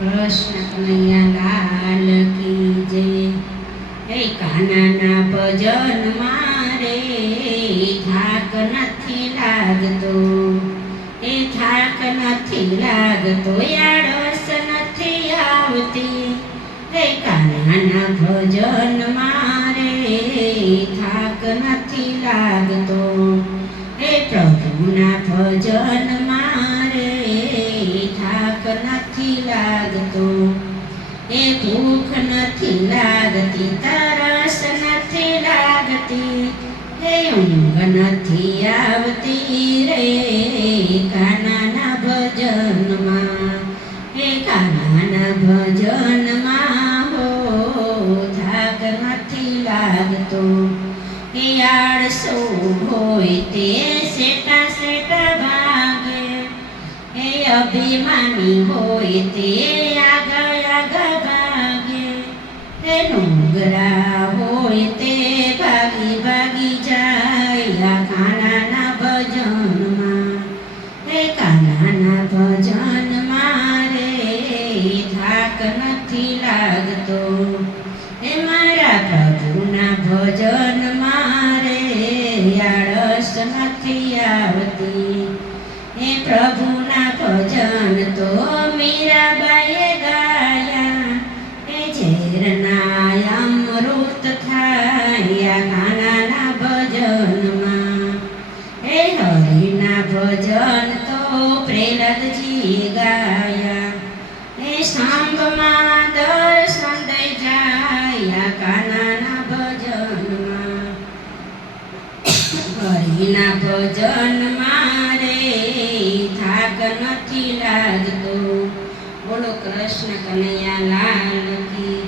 कृष्ण कन्हैया लाल की जय। हे कानाना भजन मारे थाक नथी लागतो, हे थाक नथी लागतो, आळस नथी आवती। हे कानाना भजन मारे थाक नथी लागतो, हे प्रभुना भजन मारे थाक नथी लागतो। हे भूख नथी लागती, तरस नथी लागती, हे ઊંઘ नथी आवती रे कानाना भजनमा। हे कानाना भजनमा हो थाक नथी लागतो। हे आळसो होय ते सेटा सेटा भागे, हे अभिमानी होय ते આગળ આગળ ભાગે, હે ડુંગરા હોય તે ભાગી ભાગી જાય આ કાનાના ભજનમાં। હે કાનાના ભજનમાં રે થાક નથી લાગતો, હે મારા પ્રભુના ભજનમાં રે આળસ નથી આવતી। હે પ્રભુના ભજન તો મીરાબાઈએ ગાયા, હે ઝેરના અમૃત થાય કાનાના ભજનમાં। હે હરિના ભજન તો પ્રહલાદજી ગાયા, હે સાંભમાં દર્શન દઈ જાય કાનાના ભજનમાં। હરિના ભજનમાં રે થાક નથી લાગતો। બોલો કૃષ્ણ કનૈયા લાલ।